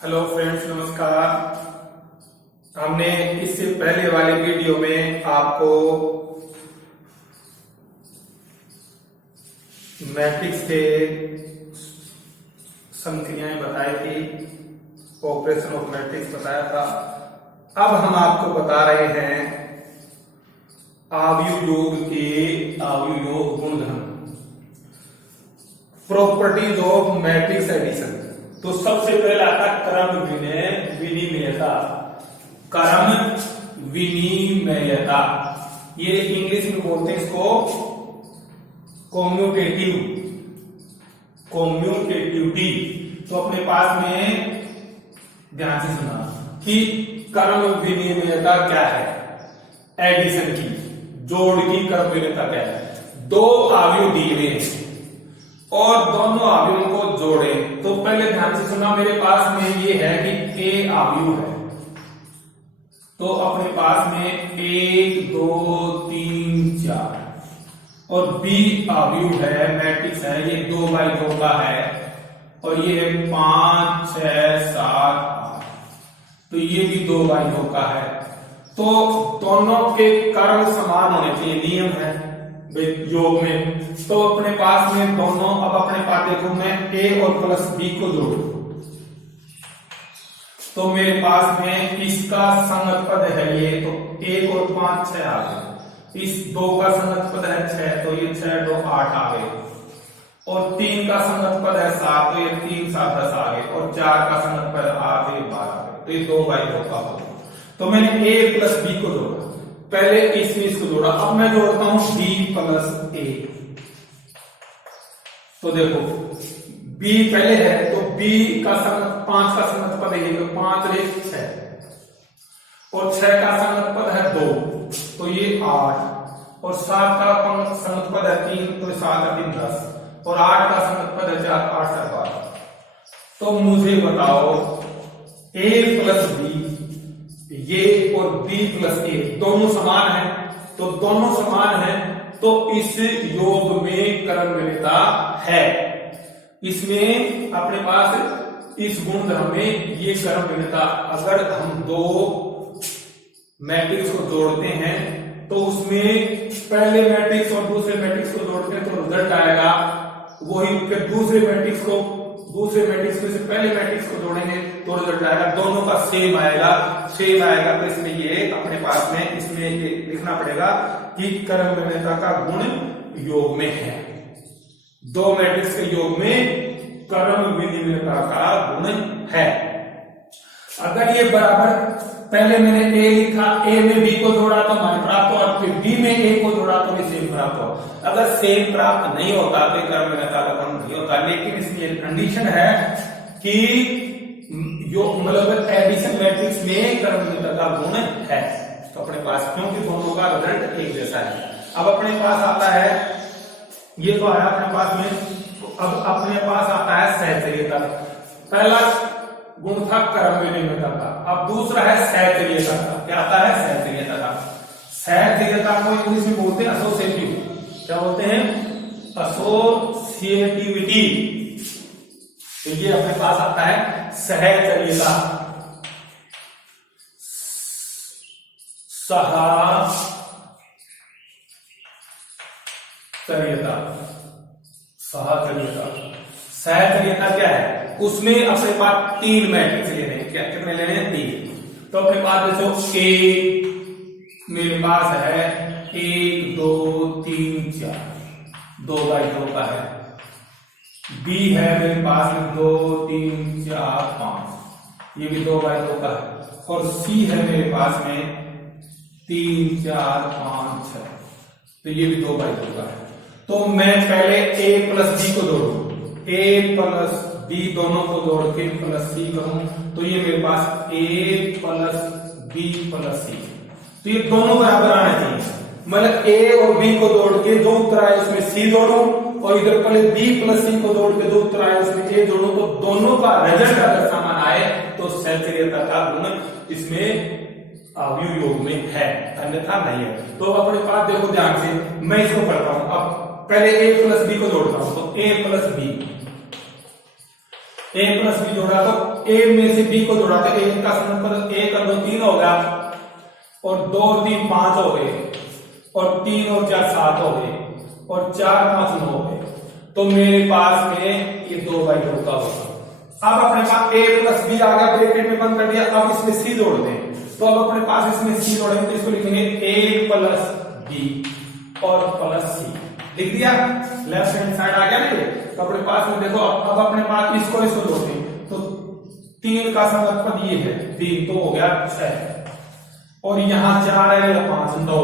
Hello friends, नमस्कार। हमने इससे पहले वाले वीडियो में आपको मैट्रिक्स के संक्रियाएं बताई थी, ऑपरेशन ऑफ मैट्रिक्स बताया था। अब हम आपको बता रहे हैं आव्यूह योग गुणधर्म, प्रॉपर्टीज ऑफ मैट्रिक्स एडिशन। तो सबसे पहला आता क्रम विनिमयता। क्रम विनिमयता, ये इंग्लिश में बोलते हैं इसको कॉम्यूटेटिविटी। तो अपने पास में ध्यान से सुना कि क्रम विनिमयता क्या है। एडिशन की, जोड़ की क्रम विनिमयता क्या है। दो अवयव दिए हुए हैं और दोनों अवयवों को जोड़े। तो पहले ध्यान से सुना, मेरे पास में ये है कि ए अवयव है, तो अपने पास में 1 2 3 4 और बी अवयव है, मैट्रिक्स है, ये 2x2 का है और ये 5 6 7 8, तो ये भी 2x2 का है। तो दोनों के क्रम समान होने चाहिए, नियम है योग में। तो अपने पास में दोनों, अब अपने पास देखो, मैं ए और प्लस बी को जोड़ू तो मेरे पास में इसका संगत पद है ये, तो 1 और 5 6 आ गए। इस 2 का संगत पद है 6, तो ये 6 2 8 आ गए। और 3 का संगत पद है 7, तो ये 3 7 10 आ गए। और 4 का संगत पद 8 ये 12 आ गए। तो ये 2x2 का होगा। तो मैंने ए प्लस बी को जोड़ा, पहले इसमें इसको जोड़ा। अब मैं जोड़ता हूं b प्लस ए। तो देखो b पहले है, तो b का संगत 5 का संगत पद है, तो 5 रे 6 और 6 का संगत पद है 2, तो ये 8 और 7 का संगत पद है 3, तो 7 का 3 10 और 8 का संगत पद है 4 8 7 12। तो मुझे बताओ a प्लस बी, ये और b प्लस ए दोनों समान है। तो दोनों समान है, तो इस योग में क्रम विनिमयता है। इसमें अपने पास इस गुणधर्म में ये क्रम विनिमयता, अगर हम दो मैट्रिक्स को जोड़ते हैं तो उसमें पहले मैट्रिक्स और दूसरे मैट्रिक्स को जोड़ते हैं तो रिजल्ट आएगा वही। फिर दूसरे मैट्रिक्स में से पहले मैट्रिक्स को जोड़ेंगे तो रिजल्ट आएगा, दोनों का सेम आएगा। तो इसमें ये अपने पास में इसमें ये लिखना पड़ेगा कि क्रम विनिमयता का गुण योग में है। दो मैट्रिक्स के योग में क्रम विनिमयता का गुण है। अगर ये बराबर, पहले मैंने ए लिखा, ए में बी को जोड़ा तो मान प्राप्त हो, और फिर बी में ए को जोड़ा तो भी सेम प्राप्त हो। अगर सेम प्राप्त नहीं होता तो क्रम विनिमयता का गुण नहीं होता। लेकिन इसमें एक कंडीशन है कि मतलब एडिशन मैट्रिक्स में क्रम विनिमयता का गुण है। तो अपने पास, क्योंकि दोनों का रिजल्ट एक जैसा है। अब अपने पास आता है, ये तो आया अपने पास में, तो अब अपने पास आता है सहचर्यता। पहला गुण था क्रम विनिमयता का, अब दूसरा है सहचर्यता का। क्या आता है? सहचर्यता का। सहचर्यता को इंग्लिश में बोलते हैं एसोसिएटिव। क्या बोलते हैं? एसोसिएटिविटी। तो ये अपने पास आता है सहचर्यता। सहचर्यता क्या है? उसमें अपने पास 3 मैट्रिक्स लेने हैं। क्या कितने लेने हैं? 3। तो अपने पास देखो ए मेरे पास है 1 2 3 4, 2x2 का है। बी है मेरे पास में 2 3 4 5, ये भी 2x2 का है। और सी है मेरे पास में 3 4 5 6, तो ये भी 2x2 का है। तो मैं पहले a प्लस बी को जोड़ू, a प्लस बी दोनों को जोड़ के प्लस सी करूं, तो ये मेरे पास a प्लस बी प्लस सी, तो ये दोनों बराबर आने चाहिए। मतलब a और b को जोड़ के जो उत्तर आए उसमें c जोड़ूं, और इधर पहले b प्लस सी को जोड़ के जो उत्तर आए उसमें a जोड़ूं, तो दोनों का रिजल्ट अगर समान आए तो सहचर्यता का गुण इसमें अवयव योग में है, अन्यथा नहीं है। तो अपने पास देखो ध्यान से, मैं इसको पढ़ता हूं। अब पहले a प्लस बी को जोड़ता हूं, तो a plus B A plus B जोड़ा तो ए में से बी को जोड़ा तो ए का समतुल्य ए का 2 3 हो गया और 2 और 3 5 हो गए और 3 और 4 7 हो गए और 4 5 9 हो गए। तो मेरे पास में ये 2/2 का होगा। अब अपने पास a प्लस बी आ गया, ब्रैकेट में बंद कर दिया। अब इसमें c जोड़ दें, तो अब अपने पास इसमें c जोड़ेंगे तो इसको लिखेंगे a प्लस बी और प्लस सी, लिख दिया। लेफ्ट हैंड साइड आ गया ना ये। तो अपने पास में देखो अब अपने पास इसको जोड़ते हैं तो 3 का समतुल्य ये है 3, तो हो गया 6 और यहाँ 4 है या 5 9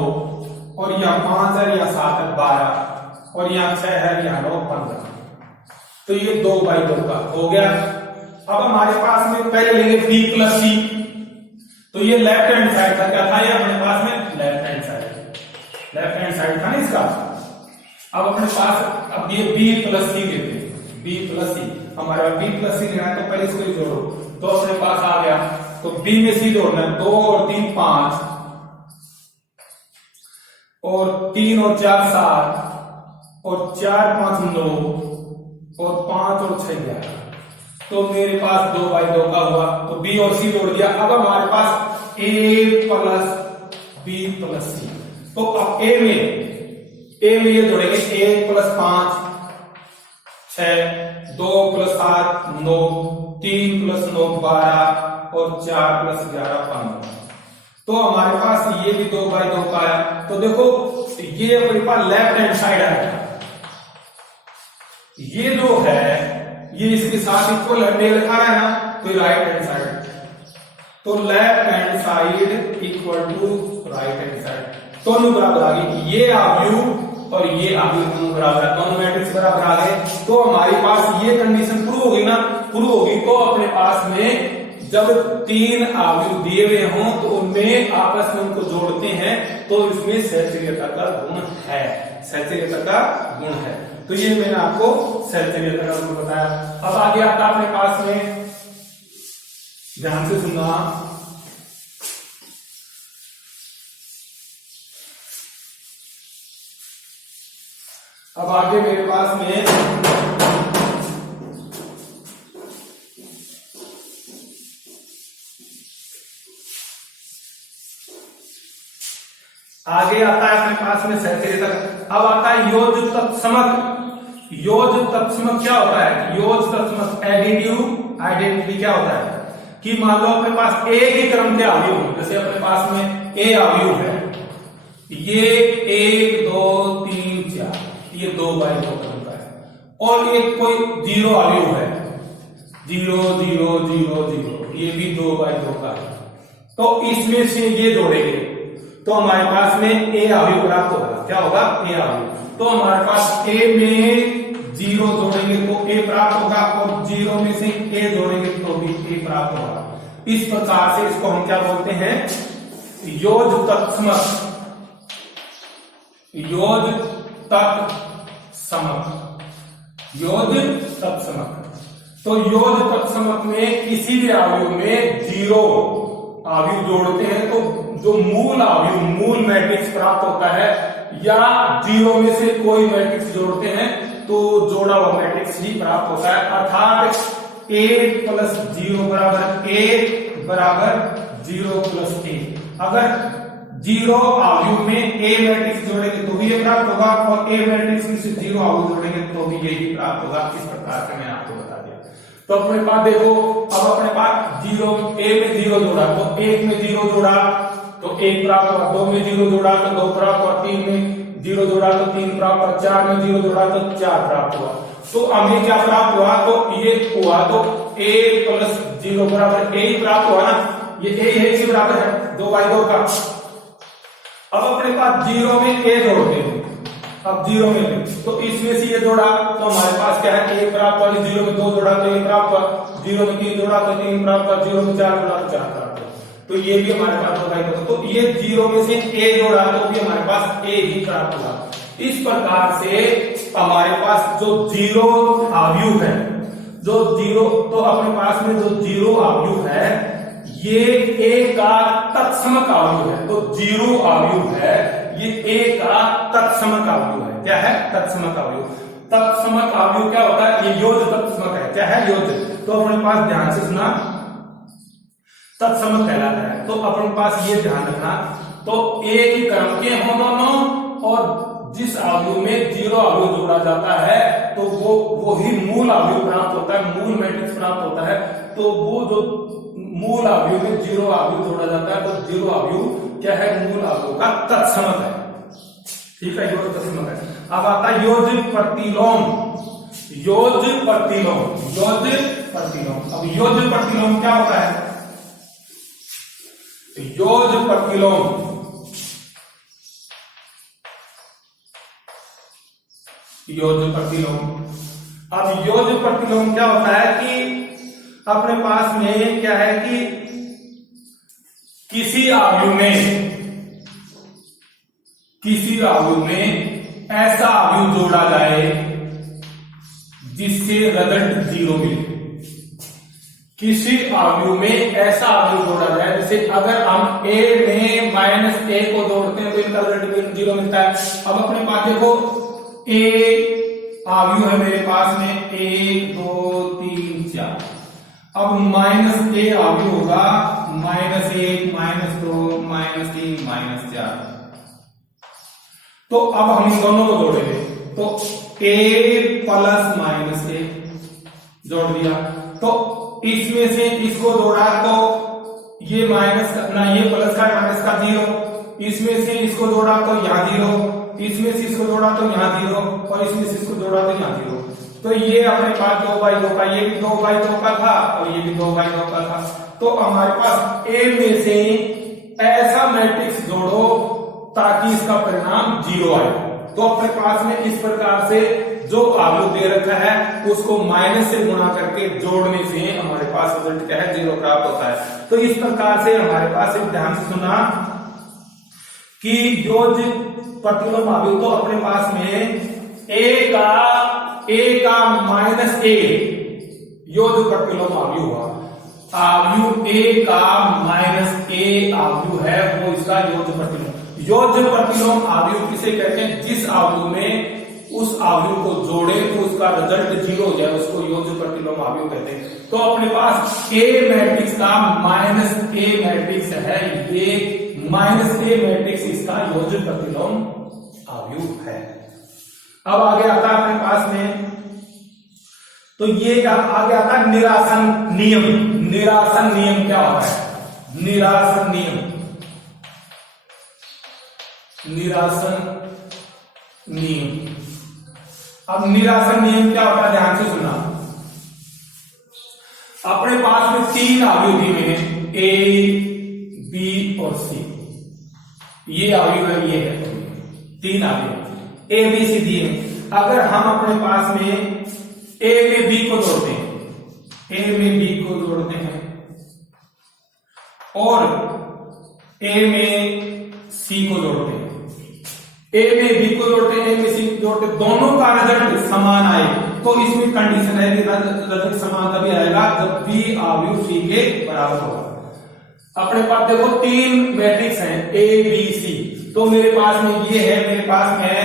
और यहाँ 5 है या 7 है 12 और यहाँ 6 है या 9 15। तो ये 2/2 का हो गया। अब हमारे पास में पहले लेंगे b प्लस सी, तो ये लेफ्ट हैंड साइड था, क्या था ये अपने पास में लेफ्ट हैंड साइड था ना इसका। अब अपने पास अब ये b प्लस सी लेते हैं, b प्लस सी हमारा b प्लस सी लेना है तो पहले इसको ही जोड़ो, तो अपने पास आ गया। तो b में c जोड़ना है, 2 और 3 5 और 3 और 4 7 और 4 5 9 और 5 और 6 11। तो मेरे पास 2/2 का हुआ। तो b और c जोड़ दिया। अब हमारे पास a प्लस b प्लस सी, तो अब a में ये जोड़ेंगे a प्लस 5 6 2 प्लस 7 9 3 प्लस 9 12 और 4 प्लस 11 15। तो हमारे पास ये भी 2/2 का आया। तो देखो ये अपने पास लेफ्ट हैंड साइड आएगा, ये जो है ये इसके साथ इक्वल लिखा है ना, तो राइट हैंड साइड। तो left hand side equal to right hand side, दोनों बराबर आ गए। ये आव्यूह और ये आव्यूह दोनों बराबर, दोनों मैट्रिक्स बराबर आ गए। तो हमारे पास ये कंडीशन प्रूव होगी ना, प्रूव होगी। तो अपने पास में जब 3 आव्यूह दिए हुए हों तो उनमें आपस में उनको जोड़ते हैं तो इसमें सहचर्यता का गुण है, सहचर्यता का गुण है। तो ये मैंने आपको सहचर्यता का गुण बताया। अब आगे आता अपने पास में, ध्यान से सुनना, अब आगे मेरे पास में आगे आता है अपने पास में सहचर्यता। अब आता है योज तत्समक। योज तत्समक क्या होता है? योज तत्समक एडिटिव आइडेंटिटी क्या होता है कि मान लो अपने पास एक ही क्रम के आव्यूह हो, जैसे अपने पास में a आव्यूह है, ये 1 2 3 4, ये 2/2 क्रम का है, और एक कोई 0 आव्यूह है 0 0 0 0, ये भी 2/2 का है। तो इसमें से ये जोड़ेंगे तो हमारे पास में a आव्यूह प्राप्त होगा। क्या होगा? a आव्यूह। तो हमारे पास a में 0 जोड़ेंगे तो a प्राप्त होगा और 0 में से a जोड़ेंगे तो भी a प्राप्त होगा। इस प्रकार से इसको हम क्या बोलते हैं? योज तत्समक। योज तत्समक, योज तत्समक। तो योज तत्समक में किसी भी आव्यूह में 0 आव्यूह जोड़ते हैं तो जो मूल आव्यूह, मूल मैट्रिक्स प्राप्त होता है, या 0 में से कोई मैट्रिक्स जोड़ते हैं तो जोड़ा हुआ मैट्रिक्स ही प्राप्त होता है। अर्थात a प्लस 0 बराबर a बराबर 0 प्लस a। अगर 0 आव्यूह में a मैट्रिक्स जोड़ेंगे तो भी ये प्राप्त होगा और a मैट्रिक्स में से 0 आव्यूह जोड़ेंगे तो भी यही प्राप्त होगा। इस प्रकार से मैंने आपको बता दिया। तो अपने पास देखो, अब अपने पास 0 a में 0 जोड़ा तो 1 में 0 जोड़ा तो 1 प्राप्त हुआ, 2 में 0 जोड़ा तो 2 प्राप्त हुआ, 3 में 0 जोड़ा तो 3 प्राप्त हुआ, 4 में 0 जोड़ा तो 4 प्राप्त हुआ। तो हमें क्या प्राप्त हुआ? तो ये हुआ तो a प्लस 0 बराबर a ही प्राप्त हुआ ना, ये a है, इसी बराबर है 2/2 का। अब अपने पास 0 में a जोड़ते हैं, अब 0 में तो इसमें से ये जोड़ा तो हमारे पास क्या है? a प्राप्त हुआ। 0 में 2 जोड़ा तो a प्राप्त हुआ, 0 में 3 जोड़ा तो 3 प्राप्त हुआ, 0 में 4 जोड़ा तो 4 प्राप्त हुआ। तो ये भी हमारे पास 2/2। तो ये 0 में से a जोड़ा तो भी हमारे पास a ही प्राप्त हुआ। इस प्रकार से हमारे पास जो 0 आव्यूह है, जो 0, तो अपने पास में जो 0 आव्यूह है ये a का तत्समक आव्यूह है। तो 0 आव्यूह है ये a का तत्समक आव्यूह है। क्या है? तत्समक आव्यूह। तत्समक आव्यूह क्या होता है? ये योज तत्समक है। क्या है, योज्य। तो अपने पास ध्यान से सुना, तत्सम कहलाता है। तो अपने पास ये ध्यान रखना, तो एक ही क्रम के हो दोनों, और जिस अवयव में 0 अवयव जोड़ा जाता है तो वो ही मूल अवयव प्राप्त होता है, मूल मैट्रिक्स प्राप्त होता है। तो वो जो मूल अवयव में 0 अवयव जोड़ा जाता है, तो 0 अवयव क्या है, मूल अवयव का तत्समक है। ठीक है, योज्य तत्समक है। अब आता है योज्य प्रतिलोम। योज्य प्रतिलोम, योज्य प्रतिलोम। अब योज्य प्रतिलोम क्या होता है, योज्य प्रतिलोम, योज्य प्रतिलोम। अब योज्य प्रतिलोम क्या होता है कि अपने पास में क्या है कि किसी अवयव में ऐसा अवयव जोड़ा जाए जिससे रिजल्ट 0 मिले। किसी अवयव में ऐसा अवयव जोड़ा जाए, जैसे अगर हम a में -a को जोड़ते हैं तो इनका रिजल्ट 0 मिलता है। अब अपने पास देखो a अवयव है मेरे पास में 1 2 3 4। अब -a अवयव होगा -1 -2 -3 -4। तो अब हम इन दोनों को जोड़ेंगे, तो a प्लस -a जोड़ दिया, तो इसमें से इसको जोड़ा तो ये माइनस ना, ये प्लस का माइनस का 0, इसमें से इसको जोड़ा तो यहाँ 0, इसमें से इसको जोड़ा तो यहाँ 0, और इसमें से इसको जोड़ा तो यहाँ 0। तो ये अपने पास 2/2 का, ये भी 2/2 का था और ये भी 2/2 का था। तो हमारे पास A में से ऐसा मैट्रिक्स जोड़ो ताकि इसका परिणाम 0 आए। तो अपने पास में इस प्रकार से जो अवयव दे रखा है उसको माइनस से गुणा करके जोड़ने से हमारे पास रिजल्ट क्या है, 0 प्राप्त होता है। तो इस प्रकार से हमारे पास, एक ध्यान से सुना कि योज्य प्रतिलोम अवयव, तो अपने पास में a का -a योज्य प्रतिलोम अवयव हुआ। अवयव a का -a अवयव है वो इसका योज्य प्रतिलोम। योज्य प्रतिलोम अवयव किसे कहते हैं, जिस अवयव में उस अवयव को जोड़े तो उसका रिजल्ट 0 हो जाए, उसको योज्य प्रतिलोम अवयव कहते हैं। तो अपने पास A मैट्रिक्स का -a मैट्रिक्स है, ये -a मैट्रिक्स इसका योज्य प्रतिलोम अवयव है। अब आगे आता है अपने पास में, तो ये आगे आता है निरासन नियम। निरासन नियम क्या होता है, निरासन नियम, निरासन नियम। अब निरासन नियम क्या होता है, ध्यान से सुना। अपने पास में 3 अवयव दिए हुए हैं, A B और C। ये अवयव है, ये है 3 अवयव A B C दिए हैं। अगर हम अपने पास में A में B को जोड़ते हैं, A में B को जोड़ते हैं और A में C को जोड़ते हैं, A में B को जोड़ते हैं, A में C को जोड़ते हैं, दोनों का रिजल्ट समान आए तो इसमें कंडीशन है कि रिजल्ट समान तभी आएगा जब B अवयव C के बराबर होगा। अपने पास देखो 3 मैट्रिक्स हैं A B C, तो मेरे पास में ये है, मेरे पास में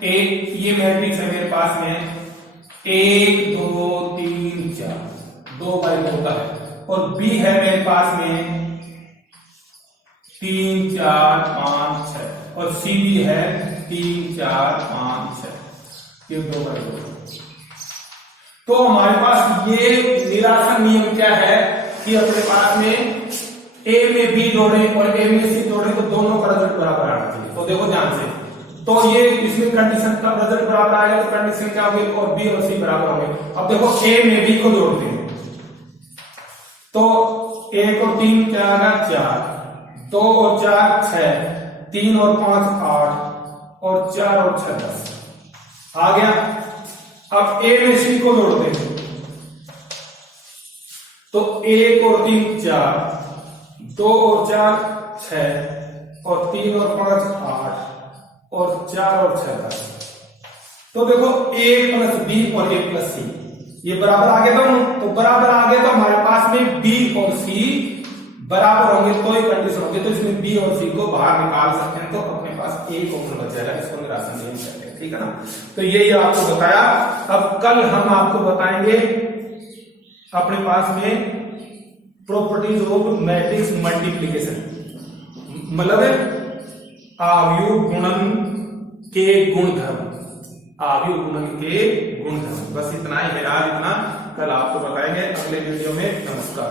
ये मैट्रिक्स है मेरे पास में 1 2 3 4, 2/2 का है, और B है मेरे पास में 3 4 5 6, और C भी है 3 4 5 6, ये 2/2। तो हमारे पास ये निरासन नियम क्या है कि अपने पास में A में B जोड़े और A में C जोड़े तो दोनों का रिजल्ट बराबर आना चाहिए। तो देखो ध्यान से, तो ये इसमें कंडीशन का रिजल्ट बराबर आएगा तो कंडीशन क्या होगी, और B और C बराबर होंगे। अब देखो A में B को जोड़ते हैं तो 1 और 3 क्या आएगा 4, 2 और 4 6, 3 और 5 8, और 4 और 6 10 आ गया। अब A में C को जोड़ते हैं तो 1 और 3 4, 2 और 4 6, और 3 और 5 8, और 4 और 6 10। तो देखो A प्लस B और A प्लस C ये बराबर आ गए, तो बराबर आ गए तो हमारे पास में B और C बराबर होंगे तो ही कंडीशन होगी, तो इसमें B और C को बाहर निकाल सकते हैं, तो अपने पास एक ऑप्शन बच जाएगा, इसको निरासन नियम कहते हैं। ठीक है ना, तो यही आपको बताया। अब कल हम आपको बताएंगे अपने पास में प्रॉपर्टीज ऑफ मैट्रिक्स मल्टीप्लीकेशन, मतलब आव्यूह गुणन के गुणधर्म, आव्यूह गुणन के गुणधर्म। बस इतना ही है आज, इतना कल आपको बताएंगे अगले वीडियो में। नमस्कार।